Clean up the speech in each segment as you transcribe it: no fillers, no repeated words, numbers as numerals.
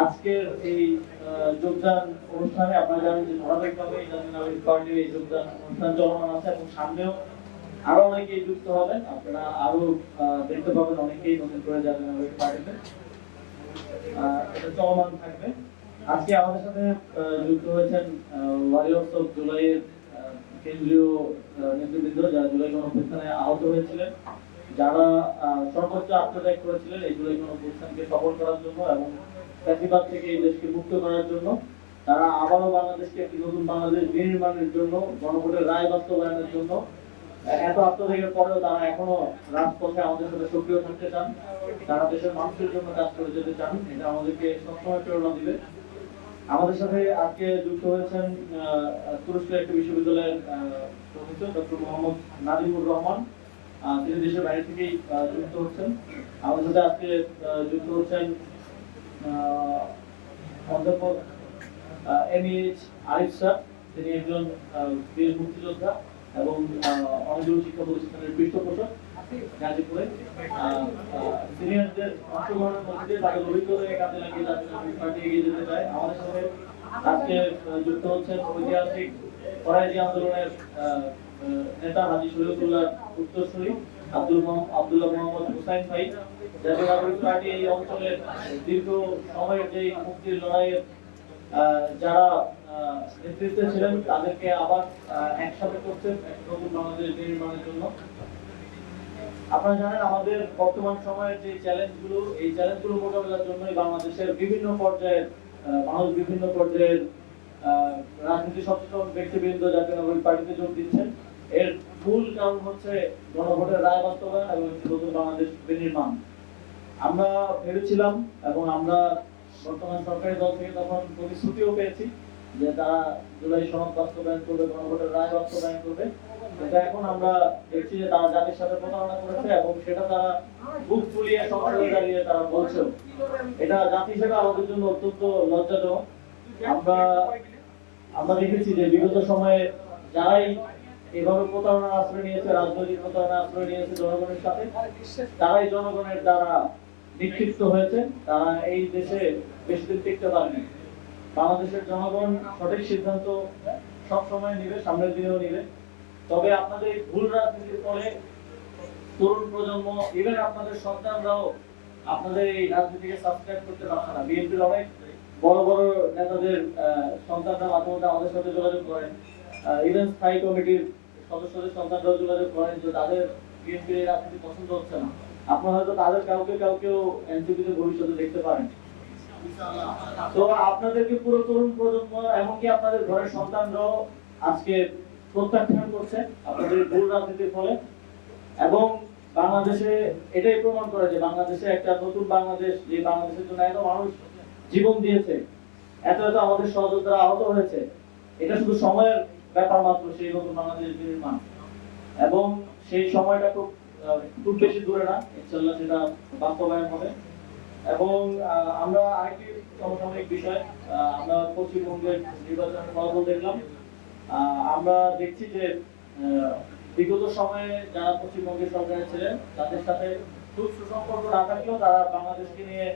আজকের এই যোগদান অনুষ্ঠানে আপনারা জানেন যে ধারাবাহিকভাবে জাতীয় নাগরিক পার্টির এই যোগদান অনুষ্ঠান চলমান আছে এবং সামনেও আরো অনেকেই যুক্ত হবেন। আপনারা আরো দেখতে পাবেন অনেকেই নতুন করে জাতীয় নাগরিক পার্টিতে এটা চলমান থাকবে। আজকে আমাদের সাথে যুক্ত হয়েছেন ওয়ারিয়র্স অফ জুলাইয়ের কেন্দ্রীয় নেতৃবৃন্দ, যারা জুলাই গণঅভ্যুত্থানে আহত হয়েছিলেন, যারা সর্বোচ্চ আত্মত্যাগ করেছিলেন এই জুলাই গণঅভ্যুত্থানকে সফল করার জন্য এবং ফ্যাসিবাদ থেকে এই দেশকে মুক্ত করার জন্য। তারা আবারও বাংলাদেশকে একটি নতুন বাংলাদেশ বিনির্মাণের জন্য, গণভোটের রায় বাস্তবায়নের জন্য এত আত্মত্যাগের পরেও তারা এখনো রাজপথে আমাদের সাথে সক্রিয় থাকতে চান। তারা দেশের মানুষের জন্য কাজ করে যেতে চান। এটা আমাদেরকে সবসময় প্রেরণা দিবে। আমাদের সাথে আজকে যুক্ত হয়েছেন তুরস্কের একটি বিশ্ববিদ্যালয়ের প্রফেসর ডক্টর মোহাম্মদ নাজিমুর রহমান। তিনি দেশের বাইরে থেকেই যুক্ত হচ্ছেন। আমাদের সাথে আজকে যুক্ত হচ্ছেন অধ্যাপক এমএইচ আরিফ স্যার। তিনি একজন বীর মুক্তিযোদ্ধা এবং অনেকগুলো শিক্ষা প্রতিষ্ঠানের পৃষ্ঠপোষক গাজীপুরে। সিনিয়রদের অংশগ্রহণের মধ্যে দিয়ে তাদের অভিজ্ঞতাকে কাজে লাগিয়ে জাতীয় নাগরিক পার্টি এগিয়ে যেতে চায়। আমাদের সাথে আজকে যুক্ত হচ্ছেন ঐতিহাসিক ফরাজি আন্দোলনের নেতা হাজী শরীয়তুল্লাহ উত্তরসূরি আব্দুল্লাহ মোহাম্মদ হুসাইন ভাই। জাতীয় নাগরিক পার্টি এই অঞ্চলের দীর্ঘ সময়ের যে মুক্তির লড়াইয়ের যারা নেতৃত্বে ছিলেন তাদেরকে আবার একসাথে করছে নতুন বাংলাদেশ নির্মাণের জন্য। আপনারা জানেন আমাদের বর্তমান সময়ের যে চ্যালেঞ্জগুলো, এই চ্যালেঞ্জগুলো মোকাবেলার জন্যই বাংলাদেশের বিভিন্ন পর্যায়ের মানুষ, বিভিন্ন পর্যায়ের রাজনীতি সচেতন ব্যক্তিবৃন্দ জাতীয় নাগরিক পার্টিতে যোগ দিচ্ছেন। এর মূল কারণ হচ্ছে গণভোটের রায় বাস্তবায়ন এবং নতুন বাংলাদেশ বিনির্মাণ। আমরা ভেবেছিলাম এবং আমরা বর্তমান সরকারি দল থেকে তখন প্রতিশ্রুতিও পেয়েছি যে তারা জুলাই সনদ বাস্তবায়ন করবে, গণভোটের রায় বাস্তবায়ন করবে। কিন্তু এখন আমরা দেখছি যে তারা জাতির সাথে প্রতারণা করেছে এবং সেটা তারা বুক ফুলিয়ে সংসদে দাঁড়িয়ে তারা বলছে। এটা জাতি হিসেবে আমাদের জন্য অত্যন্ত লজ্জাজনক। আমরা আমরা দেখেছি যে বিগত সময়ে যারাই এভাবে প্রতারণার আশ্রয় নিয়েছে, রাজনৈতিক প্রতারণার আশ্রয় নিয়েছে জনগণের সাথে, তারাই জনগণের দ্বারা নিক্ষিপ্ত হয়েছে। তারা এই দেশে বেশি দিন টিকতে পারেনি। বাংলাদেশের জনগণ সঠিক সিদ্ধান্ত সব সময় নিবে, সামনের দিনেও নিবে। তবে আপনাদের এই ভুল রাজনীতির ফলে তরুণ প্রজন্ম, ইভেন আপনাদের সন্তানরাও আপনাদের এই রাজনীতিকে সাবস্ক্রাইব করতে পারছে না। বিএনপির অনেক বড় বড় নেতাদের সন্তানরা মাঝে মধ্যে আমাদের সাথে যোগাযোগ করেন, ইভেন স্থায়ী কমিটির সদস্যদের সন্তানরাও যোগাযোগ করেন যে তাদের বিএনপির এই রাজনীতি পছন্দ হচ্ছে না। আপনারা হয়তো তাদের কাউকেও এনসিপিতে ভবিষ্যতে দেখতে পারেন। তো আপনাদেরকে পুরো তরুণ প্রজন্ম, এমনকি আপনাদের ঘরের সন্তানরাও আজকে প্রত্যাখ্যান করছে আপনাদের ভুল রাজনীতির ফলে। এবং বাংলাদেশে এটাই প্রমাণ করে যে বাংলাদেশে একটা নতুন বাংলাদেশ, যে বাংলাদেশের জন্য এত মানুষ জীবন দিয়েছে, এত এত আমাদের সহযোদ্ধারা আহত হয়েছে, এটা শুধু সময়ের ব্যাপার মাত্র সেই নতুন বাংলাদেশ নির্মাণ। এবং সেই সময়টা খুব বেশি দূরে না, ইনশাআল্লাহ সেটা বাস্তবায়ন হবে। এবং আমরা আরেকটি সমসাময়িক বিষয়, আমরা পশ্চিমবঙ্গের নির্বাচনের ফলাফল দেখলাম। আমরা দেখছি যে বিগত সময়ে যারা পশ্চিমবঙ্গের সরকারে ছিলেন তাদের সাথে খুব সুসম্পর্ক না থাকলেও তারা বাংলাদেশকে নিয়ে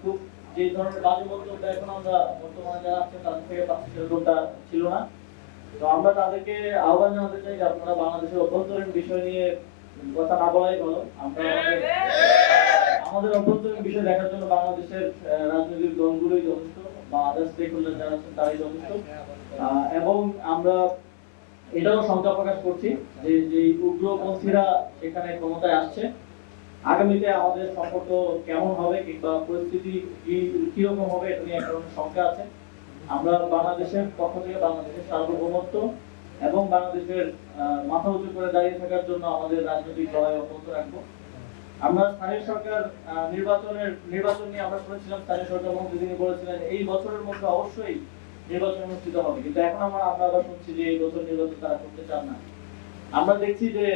খুব যে ধরনের বাজে মন্তব্য এখন আমরা বর্তমানে যারা আছেন তাদের থেকে পাচ্ছি সেরকমটা ছিল না। তো আমরা তাদেরকে আহ্বান জানাতে চাই যে আপনারা বাংলাদেশের অভ্যন্তরীণ বিষয় নিয়ে কথা না বলাই ভালো। আমরা আমাদের অভ্যন্তরীণ বিষয় দেখার জন্য বাংলাদেশের রাজনৈতিক দলগুলোই যথেষ্ট, বা আদার স্টেক হোল্ডার যারা আছেন তারাই যথেষ্ট। এবং আমরা এটাও শঙ্কা প্রকাশ করছি যে যে উগ্রপন্থীরা সেখানে ক্ষমতায় আসছে, আগামীতে আমাদের সম্পর্ক কেমন হবে কিংবা পরিস্থিতি কিরকম হবে এটা নিয়ে একটা শঙ্কা আছে। আমরা বাংলাদেশের পক্ষ থেকে বাংলাদেশের সার্বভৌমত্ব এবং বাংলাদেশের মাথা উঁচু করে দাঁড়িয়ে থাকার জন্য আমাদের রাজনৈতিক লড়াই অব্যাহত রাখবো। আমরা স্থানীয় সরকার নির্বাচন নিয়ে আমরা শুনেছিলাম, স্থানীয় সরকার মন্ত্রী তিনি বলেছিলেন এই বছরের মধ্যে অবশ্যই নির্বাচন অনুষ্ঠিত হবে, কিন্তু এখন আমরা আবার শুনছি যে এই বছর নির্বাচন তারা করতে চান না। আমরা দেখছি যে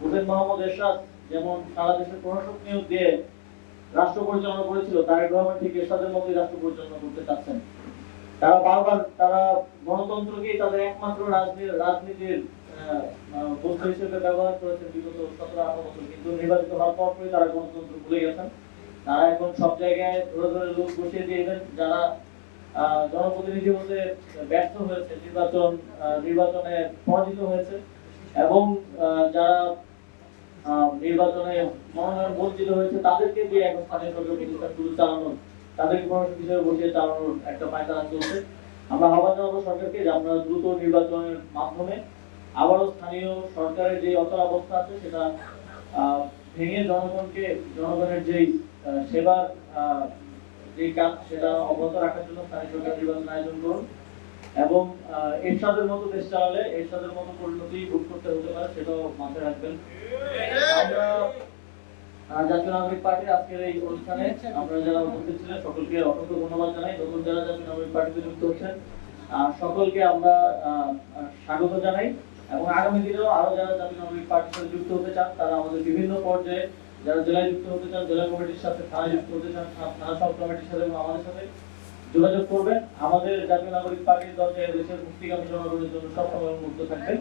হোসেন মোহাম্মদ এরশাদ যেমন সারা দেশের প্রশাসক নিয়োগ দিয়ে রাষ্ট্র পরিচালনা করেছিল, তারেক রহমান ঠিক এরশাদের মতোই রাষ্ট্র পরিচালনা করতে চাচ্ছেন। তারা বারবার তারা গণতন্ত্রকেই তাদের একমাত্র রাজনীতির বস্তু হিসেবে ব্যবহার করেছেন বিগত 17-18 বছর, কিন্তু নির্বাচিত হওয়ার পরই তারা গণতন্ত্র ভুলে গেছেন। তারা এখন সব জায়গায় ধরে ধরে লোক বসিয়ে দিয়েছেন যারা জনপ্রতিনিধি হতে ব্যর্থ হয়েছে, নির্বাচনে পরাজিত হয়েছে, এবং যারা নির্বাচনে মনোনয়ন বঞ্চিত হয়েছে তাদেরকে দিয়ে এখন স্থানীয় সরকার প্রতিষ্ঠানগুলো চালানোর, তাদেরকে প্রশাসক হিসেবে বসিয়ে চালানোর একটা পায়তারা চলছে। আমরা আহ্বান জানাবো সরকারকে যে আমরা দ্রুত নির্বাচনের মাধ্যমে আবারও স্থানীয় সরকারের যে অচলাবস্থা আছে সেটা ভেঙে জনগণের যেই সেবার যে কাজ সেটা অব্যাহত রাখার জন্য স্থানীয় সরকার নির্বাচন আয়োজন করুন, এবং এরশাদের মতো দেশ চালালে এরশাদের মতো পরিণতি ভোগ করতে হতে পারে, সেটাও মাথায় রাখবেন। আমরা জাতীয় নাগরিক পার্টির আজকের এই অনুষ্ঠানে আপনারা যারা উপস্থিত ছিলেন সকলকে অসংখ্য ধন্যবাদ জানাই। নতুন যারা জাতীয় নাগরিক পার্টিতে যুক্ত হচ্ছেন সকলকে আমরা স্বাগত জানাই, এবং আগামী দিনেও আরো যারা জাতীয় নাগরিক পার্টির সাথে যুক্ত হতে চান তারা আমাদের বিভিন্ন পর্যায়ে, যারা জেলায় যুক্ত হতে চান জেলা কমিটির সাথে, থানায় যুক্ত হতে চান থানা সব কমিটির সাথে, এবং আমাদের সাথে যোগাযোগ করবেন। আমাদের জাতীয় নাগরিক পার্টির দল দেশের মুক্তিকামী জনগণের জন্য সবসময় মুক্ত থাকবে।